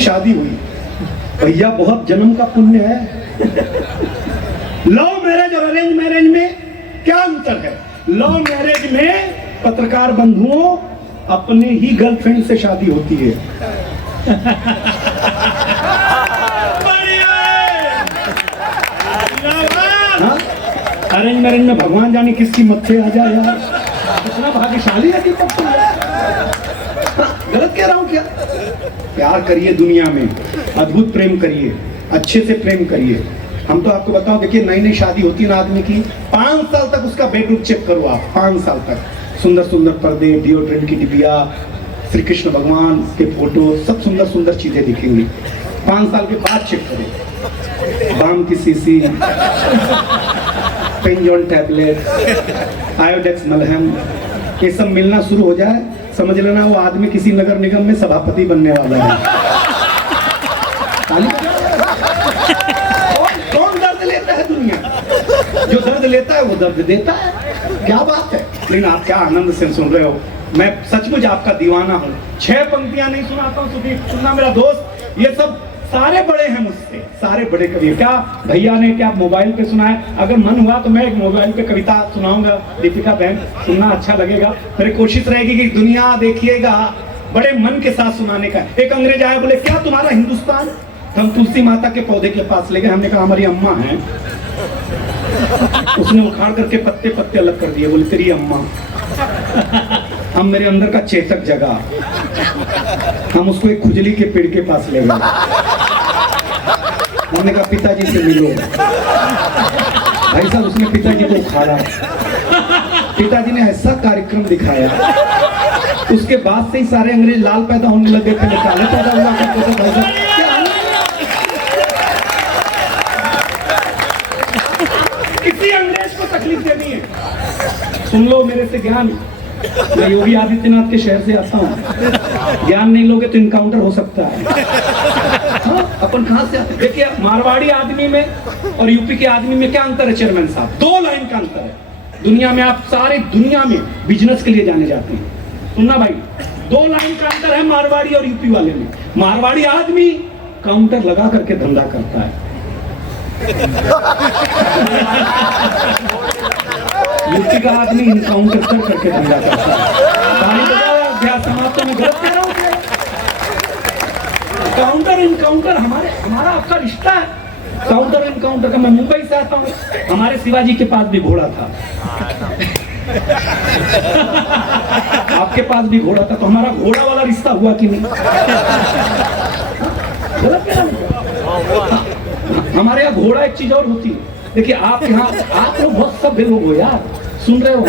शादी हुई, भैया बहुत जन्म का पुण्य है। लव मैरिज और अरेंज मैरिज में क्या अंतर है? लव मैरिज में पत्रकार बंधुओं अपने ही गर्लफ्रेंड से शादी होती है। हाँ? अरेंज मैरिज में भगवान जाने किसकी मत्थे आ जाए यार, इतना भाग्यशाली है कि गलत कह रहा हूं क्या? प्यार करिए, दुनिया में अद्भुत प्रेम करिए, अच्छे से प्रेम करिए। हम तो आपको बताओ, देखिए नई नई शादी होती है ना आदमी की, 5 साल तक उसका बेडरूम चेक करो आप, 5 साल तक सुंदर सुंदर पर्दे, डिओड्रेंट की डिबिया, श्री कृष्ण भगवान के फोटो, सब सुंदर सुंदर चीजें दिखेंगी। 5 साल के बाद चेक करो, बाम की सीसी, पेंजॉन टैबलेट, आयोडेक्स मलहम, ये सब मिलना शुरू हो जाए, समझ लेना वो आदमी किसी नगर निगम में सभापति बनने वाला है। कौन दर्द लेता है? दुनिया जो दर्द लेता है वो दर्द देता है। क्या बात है? लेकिन आप क्या आनंद से सुन रहे हो, मैं सचमुच आपका दीवाना हूँ। 6 पंक्तियां नहीं सुनाता हूँ, सुनना मेरा दोस्त, ये सब सारे बड़े हैं मुझसे, सारे बड़े कवि। क्या भैया ने क्या मोबाइल पे सुना है? अगर मन हुआ तो मैं एक मोबाइल पे कविता सुनाऊंगा, दीपिका बहन, सुनना अच्छा लगेगा। मेरी कोशिश रहेगी कि दुनिया देखिएगा, बड़े मन के साथ सुनाने का। एक अंग्रेज आया, बोले क्या तुम्हारा हिंदुस्तान? हम तुलसी माता के पौधे के पास ले गए, हमने कहा हमारी अम्मा है। उसने उखाड़ करके पत्ते पत्ते अलग कर दिए, बोले तेरी अम्मा। हम मेरे अंदर का चेतक जगा, हम उसको एक खुजली के पेड़ के पास ले गए। हमने कहा पिताजी से मिलो। भाई साहब उसने पिताजी को उखाड़ा, पिताजी ने ऐसा कार्यक्रम दिखाया, उसके बाद से ही सारे अंग्रेज लाल पैदा होने लगे, पहले काले पैदा हुआ करते थे। भाई साहब किसी अंग्रेज को तकलीफ देनी है, सुन लो मेरे से ज्ञान। मैं योगी आदित्यनाथ के शहर से आता हूँ, ज्ञान नहीं लोगे तो इनकाउंटर हो सकता है। हाँ, अपन कहाँ से आते? देखिए मारवाड़ी आदमी में और यूपी के आदमी में क्या अंतर है चेयरमैन साहब? 2 लाइन का अंतर है। दुनिया में आप सारे दुनिया में बिजनेस के लिए जाने जाते हैं, सुनना भाई, 2 लाइन का अंतर है मारवाड़ी और यूपी वाले में। मारवाड़ी आदमी काउंटर लगा करके धंधा करता है, यूपी का आदमी इनकाउंटर कर करके धंधा करता है। समाप्त में गलत कह रहा हूँ? काउंटर इनकाउंटर हमारा आपका रिश्ता है। काउंटर इनकाउंटर का, मैं मुंबई से आता हूँ, हमारे शिवाजी के पास भी घोड़ा था, आपके पास भी घोड़ा था, तो हमारा घोड़ा वाला रिश्ता हुआ कि नहीं? गलत कह रहा हूँ? हमारे यहाँ घोड़ा एक चीज और होती है। देखिए आप यहाँ, आप लोग बहुत सभ्य लोग हो यार, सुन रहे हो?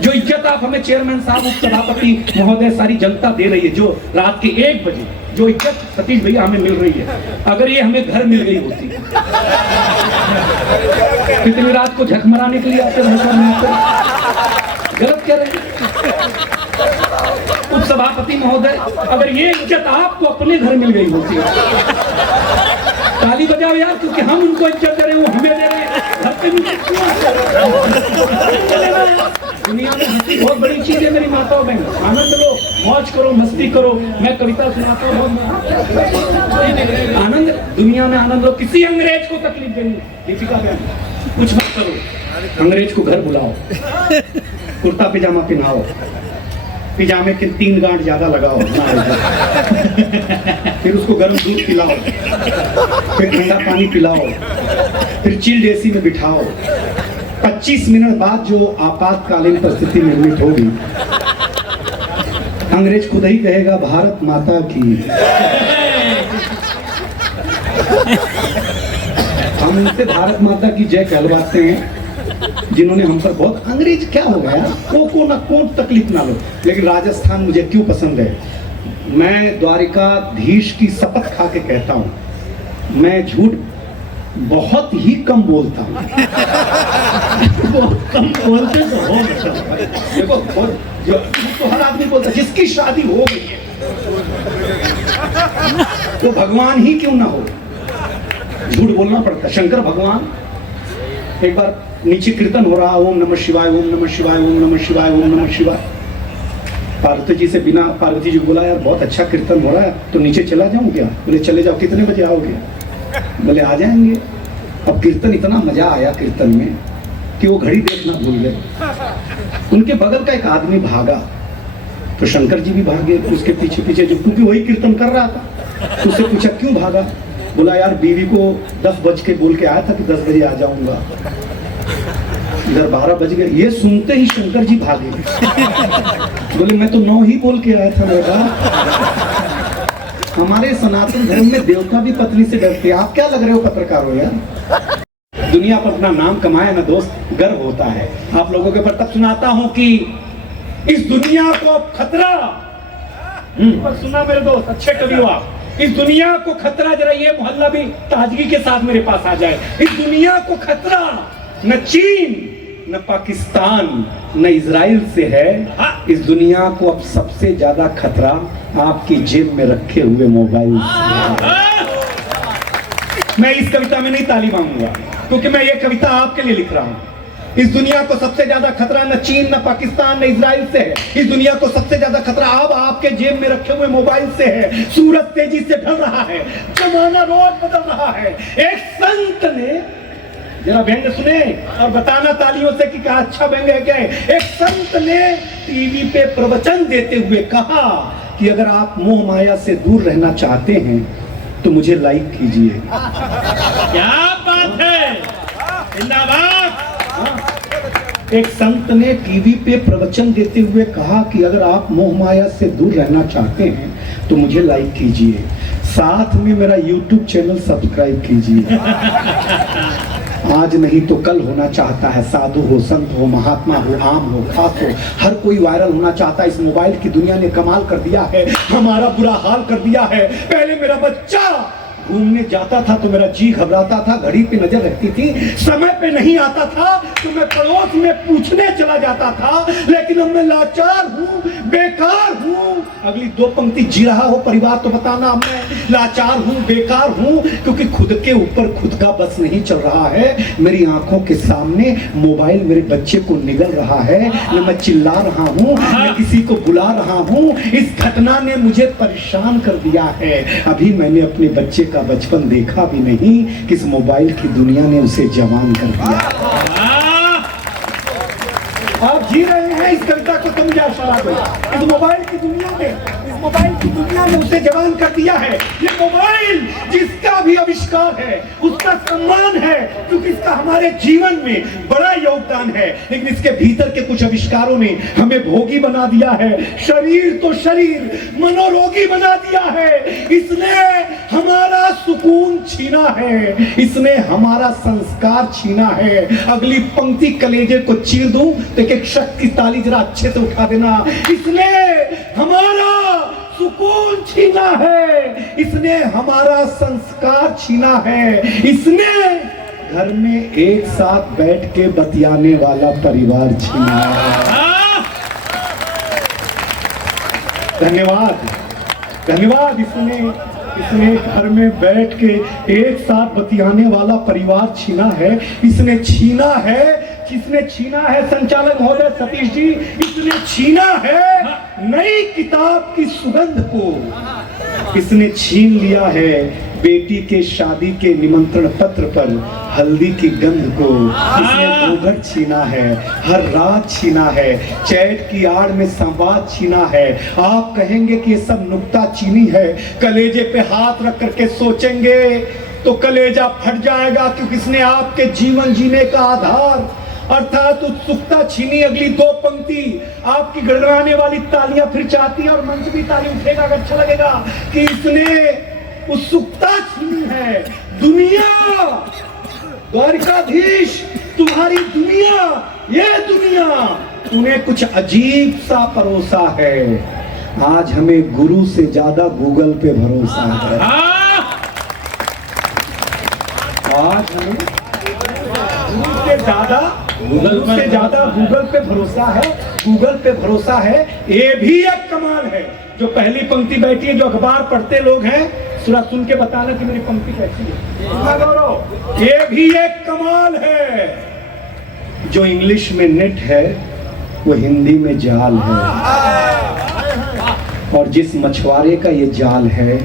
जो इज्जत आप हमें चेयरमैन साहब, उपसभापति महोदय, सारी जनता दे रही है, जो रात के 1 बजे जो इज्जत सतीश भैया हमें मिल रही है, अगर ये हमें घर मिल गई होती, कितनी रात को झक मराने के लिए आते हैं। गलत कह रहे हैं उपसभापति महोदय, अगर ये इज्जत आपको अपने घर मिल गई होती, ताली बजाओ यार, क्योंकि हम उनको इज्जत दे रहे हैं, वो हमें दे रहे हैं। दुनिया में हंसी बहुत बड़ी चीज है मेरी माताओं बहन, आनंद लो, मौज करो, मस्ती करो। मैं कविता सुनाता हूँ, आनंद, दुनिया में आनंद लो। किसी अंग्रेज को तकलीफ देनी, दीपिका बहन कुछ मत करो, अंग्रेज को घर बुलाओ, कुर्ता पिजामा पहनाओ, पिजामे के 3 गांठ ज्यादा लगाओ, फिर उसको गर्म दूध पिलाओ, फिर ठंडा पानी पिलाओ, फिर चिल्ड एसी में बिठाओ। 25 मिनट बाद जो आपातकालीन परिस्थिति निर्मित होगी, अंग्रेज खुद ही कहेगा भारत माता की। हम उनसे भारत माता की जय कहलवाते हैं, जिन्होंने हम पर बहुत, अंग्रेज क्या हो गया, को ना को तकलीफ ना लो। लेकिन राजस्थान मुझे क्यों पसंद है? मैं द्वारिकाधीश की शपथ खा के कहता हूँ, मैं झूठ बहुत ही कम बोलता हूँ। बहुत कम बोलते तो हो, देखो जो तो हर आदमी बोलता है, जिसकी शादी हो गई है तो भगवान ही क्यों ना हो, झूठ बोलना पड़ता है। शंकर भगवान, एक बार नीचे कीर्तन हो रहा, ओम नमः शिवाय, ओम नमः शिवाय, ओम नमः शिवाय, ओम नमः शिवाय। पार्वती जी से बिना, पार्वती जी को बोला यार बहुत अच्छा कीर्तन हो रहा है, तो नीचे चला जाऊं क्या? बोले चले जाओ। कितने बजे आओगे? बोले आ जाएंगे। अब कीर्तन, इतना मजा आया कीर्तन में कि वो घड़ी देखना भूल गए। उनके बगल का एक आदमी भागा तो शंकर जी भी भागे उसके पीछे पीछे, जो क्योंकि वही कीर्तन कर रहा था। तो उससे पूछा क्यों भागा? बोला यार बीवी को 10 बज के बोल के आया था कि 10 बजे आ जाऊंगा, इधर 12 बज गए। ये सुनते ही शंकर जी भागे। बोले मैं तो 9 ही बोल के आया था बेटा। हमारे सनातन धर्म में देवता भी पत्नी से डरते हैं। आप क्या लग रहे हो पत्रकार हो यार? दुनिया पर अपना नाम कमाया ना दोस्त, गर्व होता है। आप लोगों के ऊपर तब सुनाता हूं कि इस दुनिया को अब खतरा, पर सुना मेरे दोस्त, अच्छे कवि हो आप। इस दुनिया को खतरा, जरा ये मोहल्ला भी ताजगी के साथ मेरे पास आ जाए। इस दुनिया को खतरा न चीन, न पाकिस्तान, न इजराइल से है। इस दुनिया को अब सबसे ज्यादा खतरा आपकी जेब में रखे हुए मोबाइल से। मैं इस कविता में नहीं ताली मांगूंगा, क्योंकि मैं ये कविता आपके लिए लिख रहा हूं। इस दुनिया को सबसे ज्यादा खतरा न चीन, न पाकिस्तान, न इजराइल से है। इस दुनिया को सबसे ज्यादा खतरा अब आपके जेब में रखे हुए मोबाइल से है। सूरज तेजी से ढल रहा है, जमाना रोज बदल रहा है। एक संत ने, जरा व्यंग्य सुने और बताना तालियों से कि क्या अच्छा व्यंग्य है क्या है। एक संत ने टीवी पे प्रवचन देते हुए कहा कि अगर आप मोह माया से दूर रहना चाहते हैं तो मुझे लाइक कीजिए। क्या बात है, जिंदाबाद। एक संत ने टीवी पे प्रवचन देते हुए कहा कि अगर आप मोह माया से दूर रहना चाहते हैं तो मुझे लाइक कीजिए, साथ में मेरा YouTube चैनल सब्सक्राइब कीजिए। आज नहीं तो कल होना चाहता है। साधु हो, संत हो, महात्मा हो, आम हो, खास हो, हर कोई वायरल होना चाहता है। इस मोबाइल की दुनिया ने कमाल कर दिया है, हमारा बुरा हाल कर दिया है। पहले मेरा बच्चा घूमने जाता था तो मेरा जी घबराता था, घड़ी पे नजर रखती थी, समय पे नहीं आता था तो मैं पड़ोस में पूछने चला जाता था। लेकिन अब मैं लाचार हूँ, बेकार हूँ। अगली 2 पंक्ति जी रहा हो परिवार तो बताना, मैं लाचार हूँ, बेकार हूँ, क्योंकि खुद के ऊपर खुद का बस नहीं चल रहा है। मेरी आंखों के सामने मोबाइल मेरे बच्चे को निगल रहा है। न मैं चिल्ला रहा हूँ, न किसी को बुला रहा हूँ। इस घटना ने मुझे परेशान कर दिया है। अभी मैंने अपने बच्चे का बचपन देखा भी नहीं, किस मोबाइल की दुनिया ने उसे जवान कर दिया। आप जी रहे हैं इस कविता को, तो मुझे आशा है इस मोबाइल की दुनिया में, इस मोबाइल की दुनिया ने उसे जवान कर दिया है। ये मोबाइल जिसका भी आविष्कार है उसका सम्मान है, क्योंकि इसका हमारे जीवन में बड़ा योगदान है। लेकिन इसके भीतर के कुछ आविष्कारों ने हमें भोगी बना दिया है, शरीर तो शरीर मनोरोगी बना दिया है। इसने हमारा सुकून छीना है, इसने हमारा संस्कार छीना है। अगली पंक्ति कलेजे को चीर दूं तो एक शख्स की ताली जरा अच्छे से उठा देना। इसने हमारा सुकून छीना है, इसने हमारा संस्कार छीना है, इसने घर में एक साथ बैठ के बतियाने वाला परिवार छीना है। धन्यवाद, धन्यवाद। इसने घर में बैठ के एक साथ बतियाने वाला परिवार छीना है। इसने छीना है संचालक महोदय सतीश जी, इसने छीना है नई किताब की सुगंध को। इसने छीन लिया है बेटी के शादी के निमंत्रण पत्र पर हल्दी की गंध को। इसने घूंघट छीना है, हर रात छीना है, चैट की आड़ में संवाद छीना है। आप कहेंगे कि ये सब नुक्ता चीनी है, कलेजे पे हाथ रख करके सोचेंगे तो कलेजा फट जाएगा, क्योंकि इसने आपके जीवन जीने का आधार अर्थात उत्सुकता छीनी। अगली 2 पंक्ति आपकी गड़गड़ाने वाली तालियां फिर चाहती है और मंच भी ताली उठेगा अगर अच्छा लगेगा कि इसने उत्सुकता छीनी है। दुनिया, द्वारिकाधीश तुम्हारी दुनिया, ये दुनिया उन्हें कुछ अजीब सा परोसा है। आज हमें गुरु से ज्यादा गूगल पे भरोसा है। आज हमें गुरु से ज्यादा गूगल पे भरोसा है। गूगल पे भरोसा है। ये भी एक कमाल है। जो पहली पंक्ति बैठी है, जो अखबार पढ़ते लोग हैं, सुना सुन के बताना कि मेरी पंक्ति कैसी है। ये भी एक कमाल है। जो इंग्लिश में नेट है वो हिंदी में जाल है। और जिस मछुआरे का ये जाल है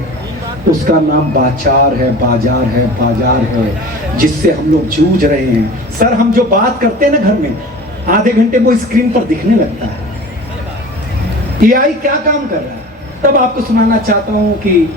उसका नाम बाजार है, बाजार है, बाजार है, जिससे हम लोग जूझ रहे हैं। सर, हम जो बात करते हैं ना घर में, आधे घंटे वो स्क्रीन पर दिखने लगता है। एआई क्या काम कर रहा है, तब आपको सुनाना चाहता हूं कि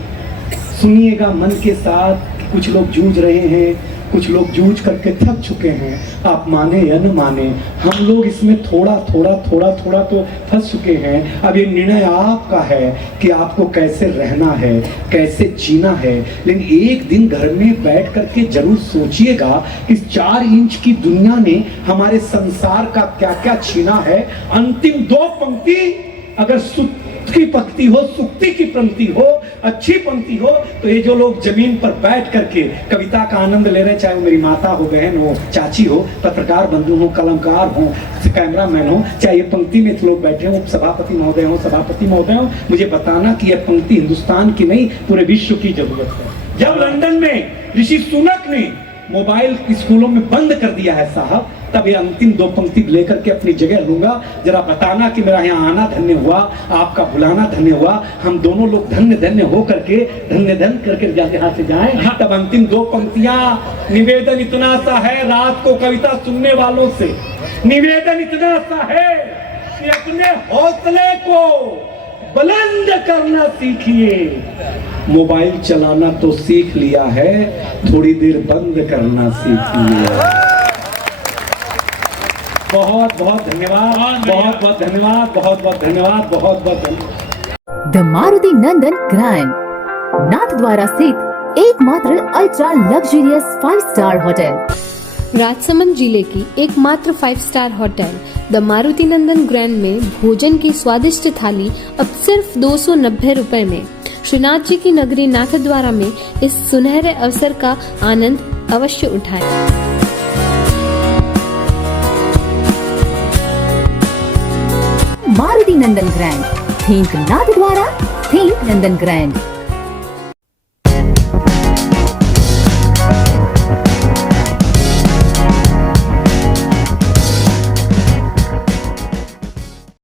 सुनिएगा मन के साथ कि कुछ लोग जूझ रहे हैं, कुछ लोग जूझ करके थक चुके हैं। आप माने या न माने, हम लोग इसमें थोड़ा थोड़ा तो फंस चुके हैं। अब ये निर्णय आपका है कि आपको कैसे रहना है, कैसे जीना है। लेकिन एक दिन घर में बैठ करके जरूर सोचिएगा इस 4 इंच की दुनिया ने हमारे संसार का क्या क्या छीना है। अंतिम 2 पंक्ति अगर की पंक्ति हो, सुक्ति की पंक्ति हो, अच्छी पंक्ति हो, तो ये जो लोग जमीन पर बैठ करके कविता का आनंद ले रहे हैं, चाहे वो मेरी माता हो, बहन हो, चाची हो, पत्रकार बंधु हो, कलमकार हो, कैमरामैन हो, चाहे ये पंक्ति में लोग बैठे हो, सभापति महोदय हो, मुझे बताना कि यह पंक्ति हिंदुस्तान की नहीं, पूरे विश्व की जरूरत है। जब लंदन में ऋषि सुनक ने मोबाइल स्कूलों में बंद कर दिया है साहब, तब ये अंतिम 2 पंक्ति लेकर के अपनी जगह लूंगा। जरा बताना कि मेरा यहाँ आना धन्य हुआ, आपका बुलाना धन्य हुआ, हम दोनों लोग धन्य धन्य हो करके धन्य करके जाके हाथ से जाएं। तब अंतिम 2 पंक्तियां, निवेदन इतना सा है रात को कविता सुनने वालों से, निवेदन इतना सा है कि अपने हौसले को बुलंद करना सीखिए। मोबाइल चलाना तो सीख लिया है, थोड़ी देर बंद करना सीखिए। बहुत बहुत धन्यवाद, बहुत बहुत धन्यवाद, बहुत बहुत धन्यवाद, बहुत बहुत धन्यवाद। The Maruti Nandan grand Nathdwara स्थित एकमात्र ultra luxurious 5 star hotel. Rajsamand जिले की एकमात्र 5 star hotel the Maruti Nandan grand में भोजन की स्वादिष्ट थाली अब सिर्फ 290 रुपए में। श्रीनाथ जी की नगरी नाथद्वारा में इस सुनहरे अवसर का आनंद अवश्य उठाएं। मारुति नंदन ग्रैंड, थिंक नाथद्वारा, थिंक नंदन ग्रैंड।